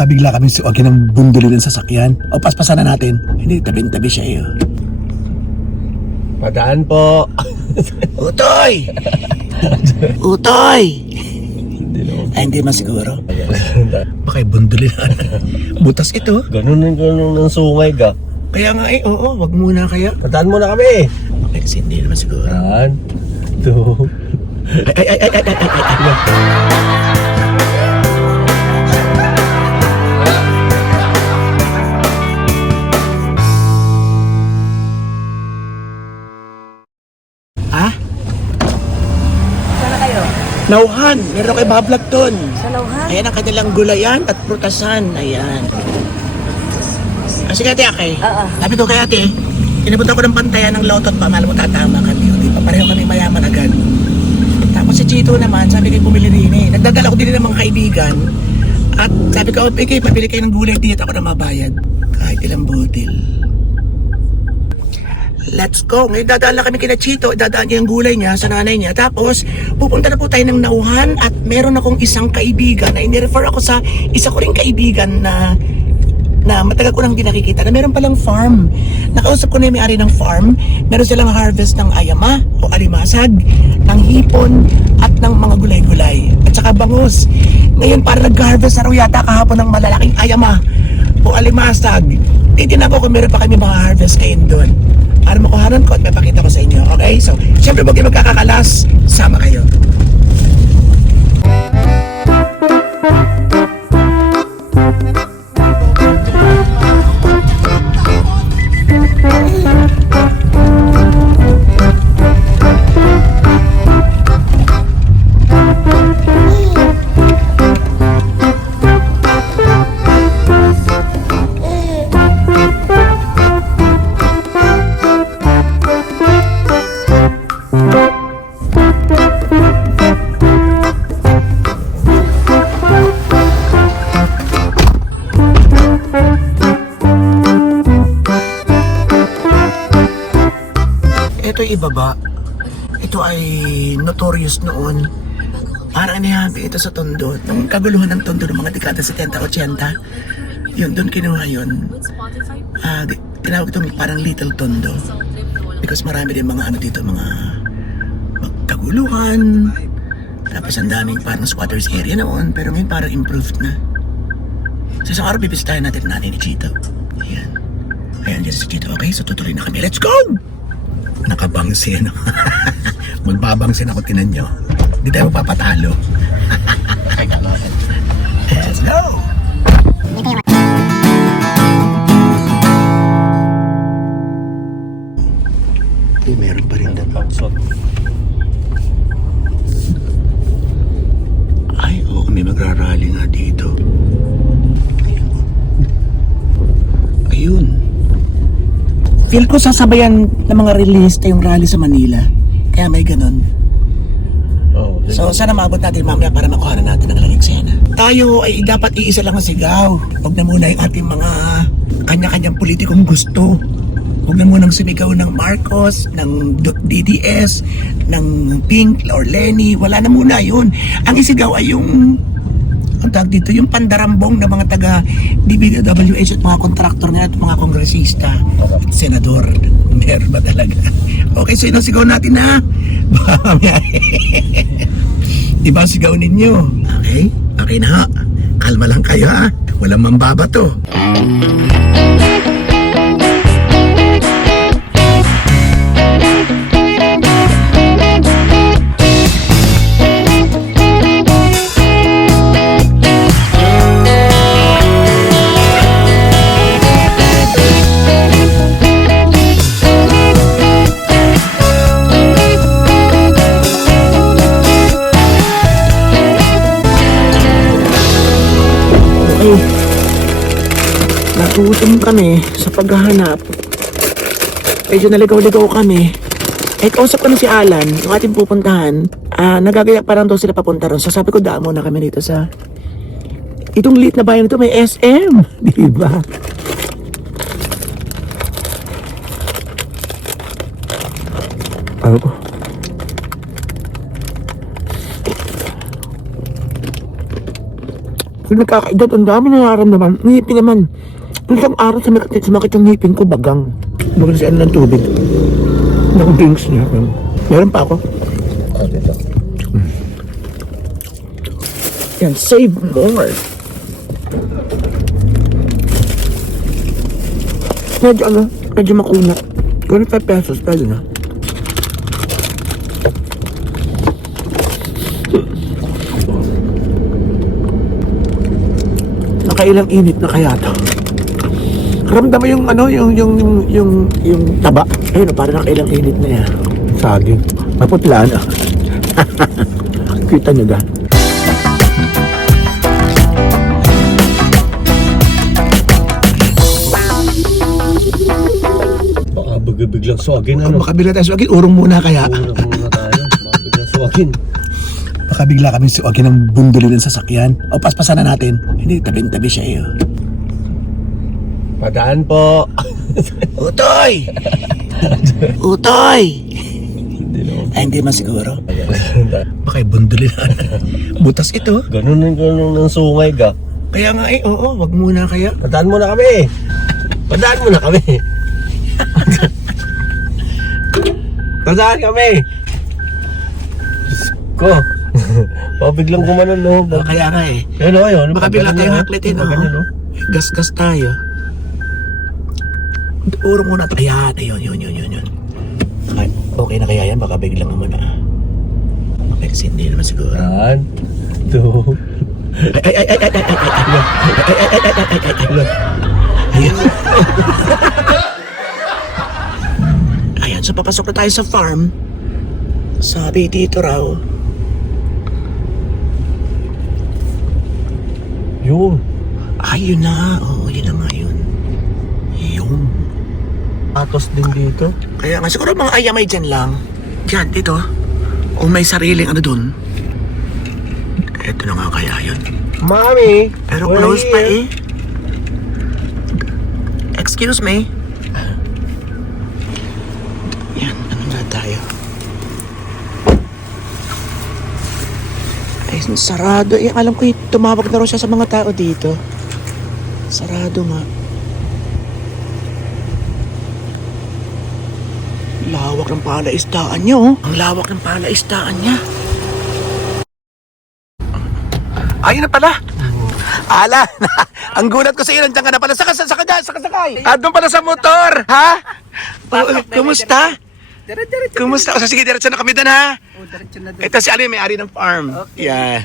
Baka bigla kami suwagin ng bunduli ng sasakyan. O paspasan na natin. Hindi, tabi-tabi siya eh. oh. Padaan po. Utoy! Utoy! Ay, hindi man siguro. Baka bunduli na. Butas ito. ganun ng ganun ng sungay ga. Kaya nga eh, oo, wag muna kaya. Padaan muna kami. Okay, kasi hindi naman siguro. One, two, Ay, ay, ay, ay, ay, ay, ay, ay, Ah? Sana kayo? Nauhan! Meron kayo bablog doon. Sa Lauhan? Ayan ang kanilang gulayan at prutasan. Ayan. Ah, sige ate, okay. Oo. Sabi ko kay ate, inabutan ko ng pantayan ng lotot pa, malam mo tatama kami. Di pa pareho kami mayaman agad. Tapos si Chito naman, sabi ko pumili rin eh. Nagdadala ko din ng mga kaibigan. At sabi ko, okay, pabili kayo ng gulay dito ako na mabayad. Kahit ilang butil. Let's go. Ngayon dadaan lang kami kina Chito. Dadaan niya yung gulay niya sa nanay niya. Tapos, pupunta na po tayo ng Nauhan at meron akong isang kaibigan na inirefer ako sa isa ko ring kaibigan na na matagal ko nang di nakikita na meron palang farm. Nakausap ko na yung may-ari ng farm. Meron silang harvest ng ayama o alimasag, ng hipon at ng mga gulay-gulay. At saka bangus. Ngayon para nag-harvest na raw yata kahapon ng malalaking ayama o alimasag. Titignan ko kung meron pa kami mga harvest ngayon doon. Para makuhanan ko at mapakita ko sa inyo. Okay? So, syempre huwag kayo magkakakalas. Sama kayo. Ito notorious noon. Parang inihabi ito sa tondo. Nung kaguluhan ng tondo ng mga dekada 70-80. Yun, doon kinuha yun. Ah, di- tinawag itong parang little tondo. Because marami din mga ano dito, mga magkaguluhan. Tapos ang daming parang squatters area noon. Pero ngayon parang improved na. So isang araw bibisitahin natin natin ni Chito. Ayan. Ayan, dyan si Chito. Okay, so tutuloy na kami. Let's go! Nakabangsi, ano? Magbabangsin ako, tinan nyo. Hindi tayo mapapatalo. Let's go! Feel ko sasabayan ng mga release yung rally sa Manila. Kaya may ganun. Oh, So sana maabot natin mamaya para makuha na natin ang eksena. Tayo ay dapat iisa lang ang sigaw. Huwag na muna yung ating mga kanya-kanyang politikong gusto. Huwag na munang sumigaw ng Marcos, ng DDS, ng Pink or Lenny. Wala na muna yun. Ang isigaw ay yung ang tawag dito, yung pandarambong ng mga taga DBWH at mga kontraktor nila at mga kongresista at senador. Meron ba talaga? Okay, so yun ang sigaw natin ha. Baka mamaya Iba ang sigaw ninyo. Okay? Okay na ha. Kalma lang kayo ha. Walang mambabato. Okay. Natutom kami sa paghahanap. Medyo naligaw-ligaw kami. Eh, kausap ko na si Alan, yung ating pupuntahan. Ah, nagagaya parang daw sila papunta ron. So sabi ko, daan muna kami dito sa... Itong liit na bayan ito may SM. Di ba? Ano? Pag nagkakaedad, ang dami nararamdaman. Ngipin naman. Isang araw sumakit, sumakit yung ngipin ko, bagang. Bagang si ano ng tubig. Ng drinks niya. Meron pa ako. Ah. Yan, save more. Medyo ano, medyo makunat. 25 pesos, pwede na. Nakailang init na kaya to. Ramdam mo yung ano, yung, yung, yung, yung, yung taba. Ayun, parang nakailang init na yan. Saging. Maputla na. Kita nyo ba? Baka big- biglang swagin ano. makabila tayo suwagin, urong muna kaya. Muna muna tayo. Baka biglang swagin. Baka bigla kami suwagin ng bunduli ng sasakyan. O paspasan na natin. Hindi, tabi-tabi siya eh. Oh. Padaan po. Utoy! Utoy! Ay, hindi man siguro. Baka yung bunduli na. Butas ito. Ganun ng ganun ng sungay ga. Kaya nga eh, oo, wag muna kaya. Padaan mo na kami. Padaan mo na kami. Padaan kami. Diyos ko. Baka biglang gumanon no. O, kaya nga eh. Yan o, yun. Baka bigla tayong haklitin, Baka ganyan, oh. Gas-gas tayo. Urong muna tayo. Ayan, ayun, yun, yun, yun, yun. Ay, okay na kaya yan? Baka biglang naman ah. Okay, kasi hindi naman siguro. One, two, Ay, ay, ay, ay, ay, ay, ay, ay, ay, ay, ay, ay, ay, ay, ay, ay, Ayun. Ayan, so papasok na tayo sa farm. Sabi dito raw, yun. ayun na, oo, Atos din dito. Kaya nga, siguro mga ayamay dyan lang. Diyan, dito. O may sariling ano dun. Eto na nga kaya yun. Mami! Pero close pa eh. Excuse me. Yan, ano na tayo? Ay, sarado. Eh, alam ko, tumawag na raw siya sa mga tao dito. Sarado nga. Lawak ng palaistaan niya, oh. Ang lawak ng palaistaan niya. Ayun na pala. Ala, ang gulat ko sa iyo, nandiyan ka na pala. Saka, saka, saka, saka, sakay. Ah, doon pala sa motor, ha? Oh, kumusta? Kumusta? O, sige, diretso na kami doon, ha? Ito si ano yung may-ari ng farm. Yeah.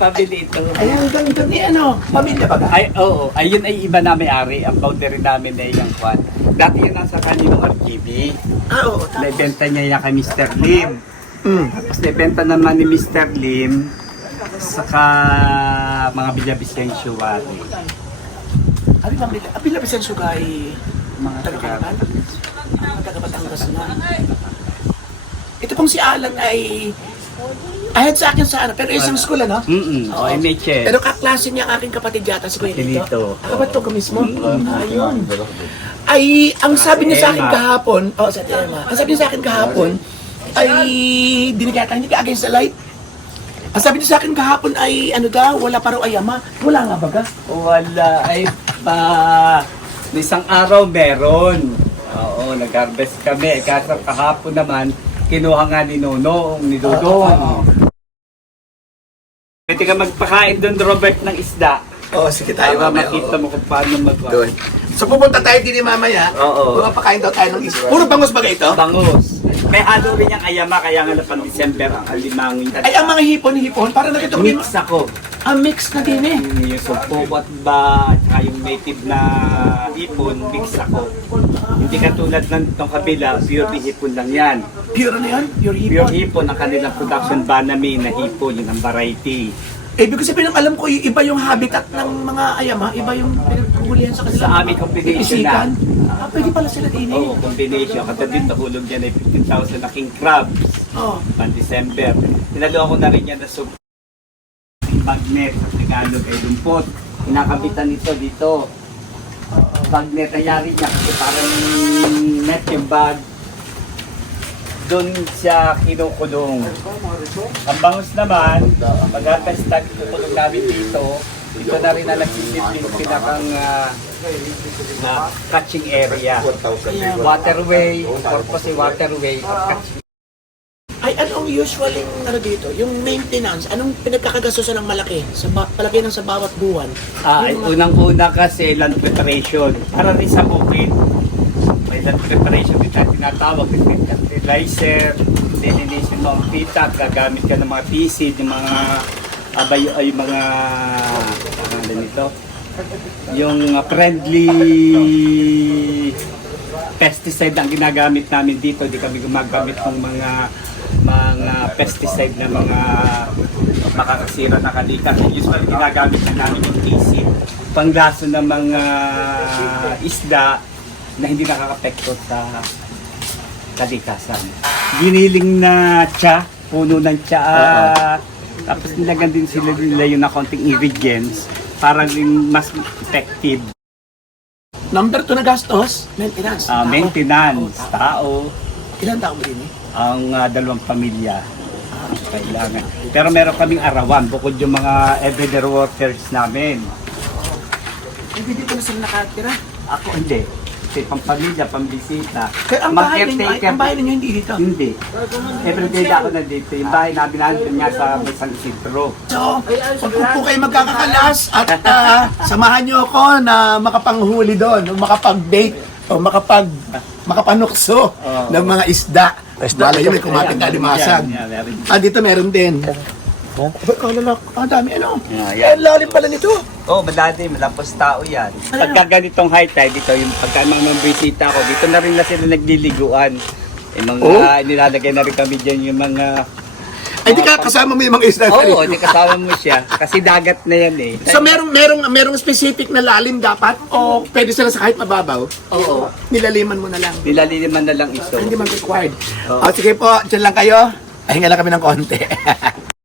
Pabili ito. Ayan, ganda ni ano, pamilya ba? Ay, oo. Ayun ay iba na may-ari. Ang boundary namin ay yung kwan. Dati yun nasa kaninong RGB. Ah, oo. Naibenta niya yan kay Mr. Lim. Mm. Tapos naibenta naman ni Mr. Lim saka mga Villavicencio Wari. Ano ba, siyang sugay? Mga Taga-Kalaban? Mga taga-Batangas na. Ito pong si Alan ay... Ahead sa akin sa ano, pero isang school ano? Mm-mm. O, MHS. Pero kaklase niya ang aking kapatid yata si Kuya Lito. Lito. Ako ba ito ka mismo? Ayun. Ay, ang sabi niya sa akin Emma. kahapon, oh, sa Emma, ang sabi niya sa akin kahapon, ay, dinigatan, hindi ka against the light. Ang sabi niya sa akin kahapon ay, ano daw, wala pa raw ayama. Wala nga baga? Wala. Ay, pa... Isang araw meron. Oo, nag-harvest kami. Kaso kahapon naman, kinuha nga ni Nonong, ni Dodong. Pwede ka magpakain doon, Robert, ng isda. Oo, oh, sige Para makita mo kung paano mag Doon. So pupunta tayo din ni mamaya. Oo. Pumapakain daw tayo ng isda. Puro bangus ba ito? Bangus. May halo rin yung ayama, kaya nga na pang December ang alimango. Ay, ang mga hipon-hipon, parang nakita ko yung Mix ako. ah, mix na din eh. Yung ba, at saka yung native na hipon, mix ako. Hindi katulad ng itong kabila, pure hipon lang yan. Pure ano yan? Pure hipon. Pure hipon ang kanilang production banami na hipon, yun ang variety. Eh, ibig sabihin ng alam ko, iba yung habitat ng mga ayama, iba yung pinagkuhulihan sa kanila. Sa amin, combination na. Ah, pwede pala sila din eh. Oo, combination. Katabi, nahulog yan ay 15,000 na king crabs. Oh. Pan December. Tinalo ko na rin yan na sub magnet sa Tagalog ay lumpot. Kinakabitan nito dito. Magnet ang yari niya kasi parang net yung bag. Doon siya kinukulong. Ang bangus naman, pagkatasta kinukulong namin dito, ito na rin na nagsisilbing pinakang ah, ah, catching area. Waterway, purpose ay waterway at catching Ay, anong usually ano dito? Yung maintenance, anong pinagkakagastosan ng malaki? Sa ba- palagay ng sa bawat buwan? Ah, Yung mga- unang-una kasi land preparation. Para rin sa bukid, may land preparation din tayo tinatawag. May fertilizer, delineation ng pita, gagamit ka ng mga pisid, yung mga abay, ay yung mga ano nito, yung uh, friendly pesticide ang ginagamit namin dito. Di kami gumagamit ng mga mga pesticide na mga makakasira na kalikat. Usually ginagamit na namin yung pisid. Panglaso ng mga isda na hindi nakakapekto sa kalikasan. Giniling na tsa, puno ng tsa, tapos nilagyan din sila nila yung na konting ingredients para rin mas effective. Number 2 na gastos, maintenance. Tao. maintenance, tao, Ilan tao mo din eh? Ang ah, dalawang pamilya ah, kailangan. Pero meron kaming arawan bukod yung mga everyday workers namin. Eh, dito na sila nakatira. Ako hindi. Kasi pampamilya, pambisita. Kaya ang bahay ninyo, ang bahay ninyo hindi dito. Hindi. Everyday ako nandito. Yung bahay namin nandito nga sa San Isidro. So, huwag po, kayo magkakakalas at ah, samahan niyo ako na makapanghuli doon, o makapag-bait, o makapag makapanukso Oo. ng mga isda. Malay yun, may kumapit na limasag. Ah, dito meron din. Oh, kalala, ang dami ano. Yeah, Eh, ang lalim pala nito. Oo, oh, malati, malampos tao yan. Pagka ganitong high tide, dito yung pagka mga bisita ko, dito na rin na sila nagliliguan. Yung mga Oh? nilalagay na rin kami dyan yung mga... Ay, di ka kasama mo yung mga isda. Oo, oh, di kasama mo siya. Kasi dagat na yan eh. So merong merong merong specific na lalim dapat o pwede sila sa kahit mababaw? Oo. Nilaliman mo na lang. Nilaliliman na lang ito. Hindi man required. Oo. O sige po, dyan lang kayo. Pahinga lang kami ng konti.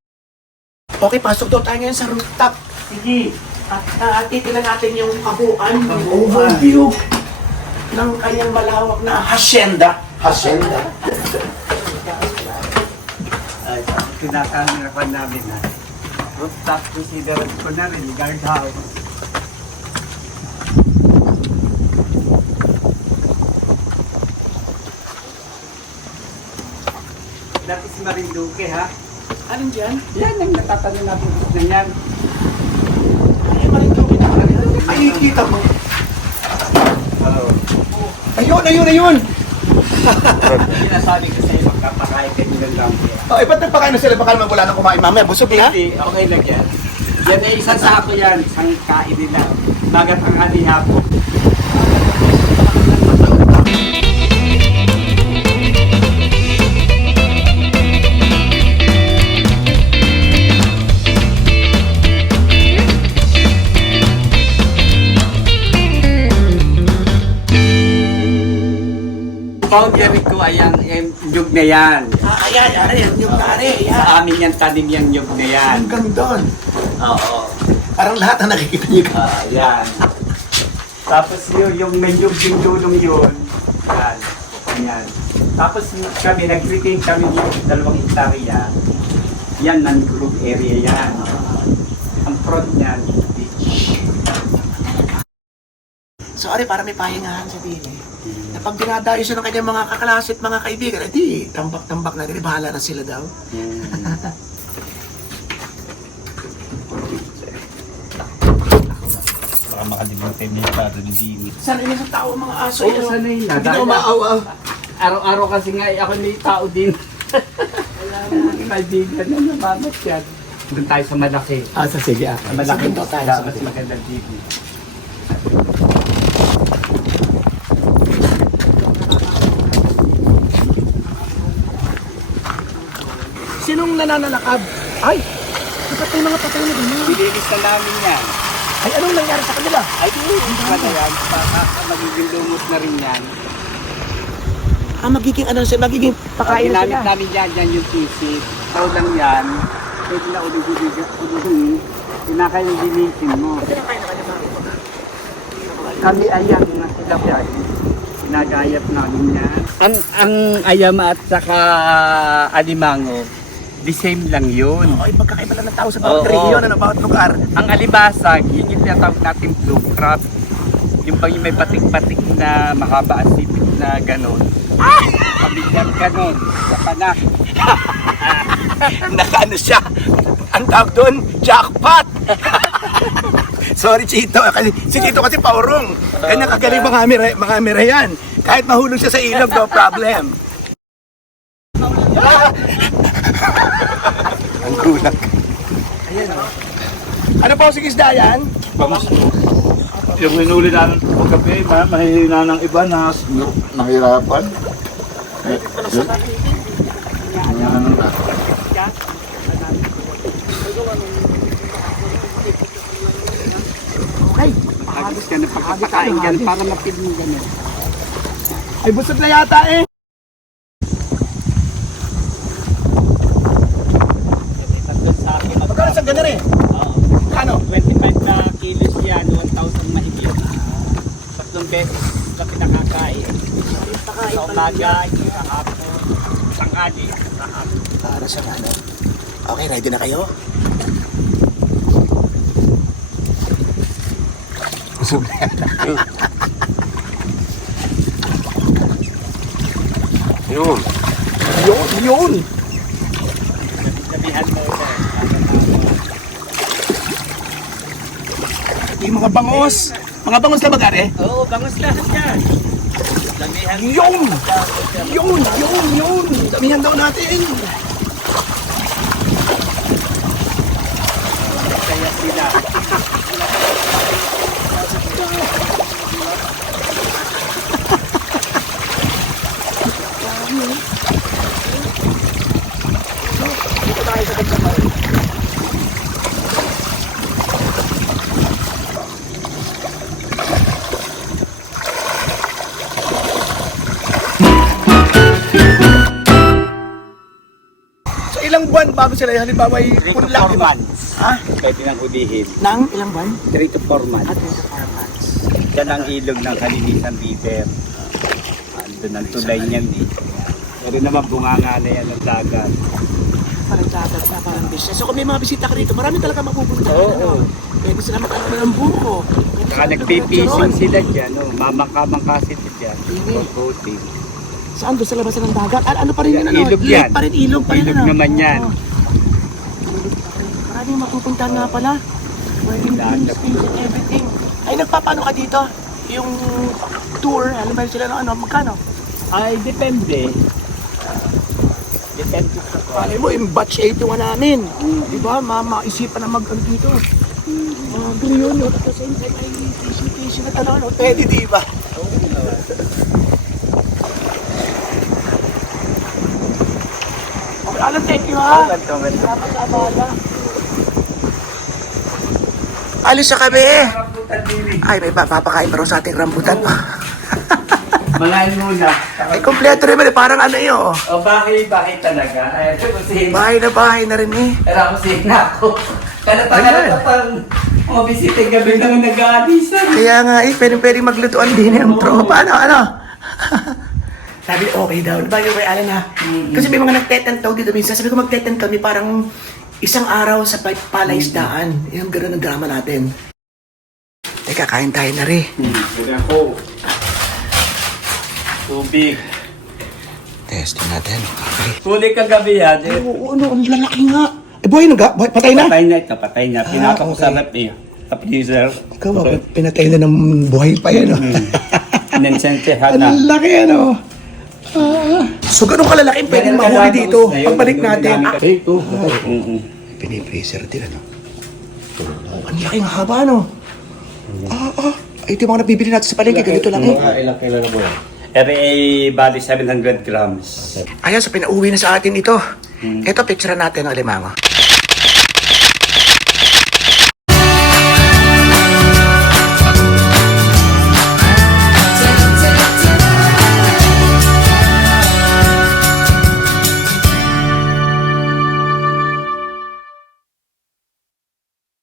okay, pasok daw tayo ngayon sa rooftop. Sige. At uh, titilan natin yung kabuuan, yung overview ng kanyang malawak na hacienda. Hacienda. Ay, Kinakamerapan namin na. Rooftop considered ko na rin, guardhouse. Dati si Marinduque ha. Anong dyan? Yan ang natatanim natin na yan. Ay, marito na. Ay, kita mo. Ayun, ayun, ayun. Sinasabi ko sa'yo, magkapakain ka nila lang. Oh, eh, ba't nagpakain na sila? Baka naman wala nang kumain mamaya. Busog na. Hindi, okay lang yan. Yan ay isang sako yan, isang kain nila. Bagat ang hapon. Boundary ko ay ang nyug na yan. Ah, ayan, ayan, yung kare. Ayan. Sa amin yan, tanim yung nyug na yan. Hanggang doon. Oo. Parang lahat na nakikita niyo. Ah, yan. Tapos yun, yung menu, yung dulong yun. Yan. Yan. Tapos kami, nag-retain kami yung dalawang hektarya. Yan, non-group area yan. Ang front niyan, beach. Sorry, para may pahingahan sabihin eh. Na pag dinadayo siya ng kanyang mga kakalasit, mga kaibigan, edi, tambak-tambak na rin, bahala na sila daw. Baka makalimutan niya para ni Dini. Sanay na sa tao ang mga aso. Oo, eh, no? sanay na. Hindi na umaaw-aw. Araw-araw kasi nga, eh, ako may tao din. Kaibigan na namamat yan. Doon tayo sa malaki. Ah, sa sige ah. Sa malaki sa sa mas magandang TV. Sinong nananalakab? Ay! May mga patay na ganyan. Dilinis na namin yan. Ay, anong nangyari sa kanila? Ay, hindi pa na yan. Baka magiging lumot na rin yan. Ah, magiging ano siya, magiging pakain na Ginamit sila. namin yan, yan yung sisig. Ikaw lang yan. Pwede na ulit-ulit. ulit Kinakayang dinitin mo. Kami ayam na sila yan. Ginagayat namin yan. Ang, ang ayam at saka alimango, the same lang yun. Oo, ay magkakaiba lang ng tao sa bawat Oo. region, ano, bawat lugar. Ang alibasag, yun yung tinatawag natin blue crab. Yung bang yung may patik-patik na mahaba ang sipit na ganon. Pabigyan ganon sa panak. Nakaano siya, ang tawag doon, jackpot! Sorry, Chito. Kasi, si Chito kasi paurong. Kanya kagaling mga amira, mga amira yan. Kahit mahulog siya sa ilog, no problem. ang gulag. Ayan, oh. Ano po, sige isda yan? Vamos. Yung hinuli namin pagkabi, ma mahihina ng iba na nahirapan. Eh, yun. Na. Okay. Agos ka na pagkakain yan para mapid mo ganon. Ay, busog na yata eh. Tatlong sa akin. Magkano sa ganun eh? Ano? 25 na kilos yan, 1,000 mahigit. Tatlong beses na pinakakain. Sa umaga, sa hapon, tanghali, sa hapon. Para sa ano? Okay, ready na kayo? Busog na yata. Yun. Yun, yun. Sabihan mo ko. Ito yung mga bangos. Mga bangos na magari. Oo, bangus lahat yan. Sabihan mo. Yun! Yun! Yun! Yun! Damihan daw natin. Kaya sila. Sila halimbawa ay 3 to punla, 4 di ba? months. Ha? Pwede nang hulihin. Nang ilang buwan? 3 to 4 months. At 3 to 4 months. Yan ang ilog ng kalinisan river. Andun ang tulay niyan eh. Pero naman bunganga na yan ng dagat. Parang dagat na parang business. So kung may mga bisita ka rito, marami talaga mapupunta. Oo. Ano? Pwede sila mag-ano ng buko. Saka sila nagpipising sila dyan, no? mamangka-mangka sila dyan. Hindi. Boating. Saan doon sa labasan ng dagat? Al- ano pa rin Yan? Ano? ilog yan. pa rin, ilog pa rin. Ilog ano? naman yan. Oo. Ilog pa rin. Maraming mapupuntahan nga pala. Wedding things and everything. Ay, nagpapano ka dito? Yung tour, alam ba sila ng ano, magkano? Ay, depende. Depende sa Malay mo, yung batch 81 namin. Di ba? Ma maisipan na mag ano dito. Uh, yun, no? At the same time, ay fishing-fishing na talaga, no? Pwede, di ba? Okay, alam, thank you, ha? Salamat sa abala. Alis sa kami eh. Ay, may papakain pa sa ating rambutan. Malayan muna. Ay, kompleto rin eh. Parang ano yun. O bakit, bakit talaga? Ay, kusina. Bahay na bahay na rin eh. Tara, kusina ako. Kalata, kalata pang mga bisita gabi naman nag-aalisan. Kaya nga eh, pwede pwede maglutuan din yung tropa. Ano, ano? Sabi, okay daw. Bago kay Alan ha. Kasi may mga nagtetentaw dito minsan. Sabi ko magtetent kami parang isang araw sa pa- palaisdaan. Yung gano'n ang drama natin. Teka, kain tayo na rin. Kaya ko. Tubig. Testing natin. Okay. Huli kagabi yan. Eh, Oo, ano, ang lalaki nga. Eh, buhay na ga? Buhay, patay na? Patay na ito, patay na. Ah, Pinapa ko sa rep eh. Sa freezer. Ikaw, okay. pinatay na ng buhay pa yan. Oh. Ninsensehan na. Ang laki ano. Ah. So, ganun kalalaki pwedeng mahuli dito. Pagbalik natin. Ah, Ito. Oo. Pinipreser din ano. Oh, ang laking haba no. Ah, ah. Ay, ito yung mga nabibili natin sa palengke. Ganito lang eh. Mga ilang kilo na po yan? RA bali 700 grams. Ayan, so pinauwi na sa atin ito. Ito, picture natin ang limango.